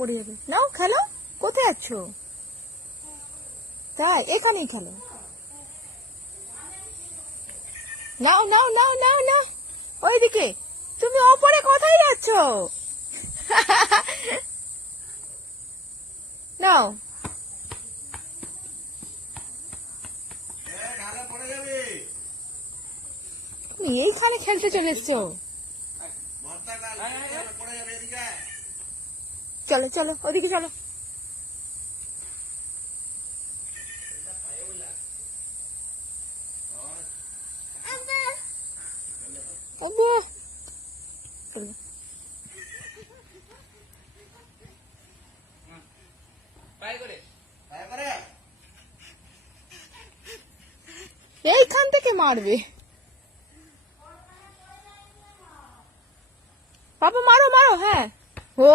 পড়ে যাবে। নাও খেলো। কোথায় যাচ্ছ? তাই এখানেই খেলো। নাও নাও নাও নাও নাও, ওইদিকে। তুমি ওপরে কোথায় যাচ্ছ? নাও। তুমি এইখানে খেলতে চলে এসছো। চলো চলো ওদিকে চলো। এইখান থেকে মারবে। বাবা মারো মারো। হ্যাঁ ও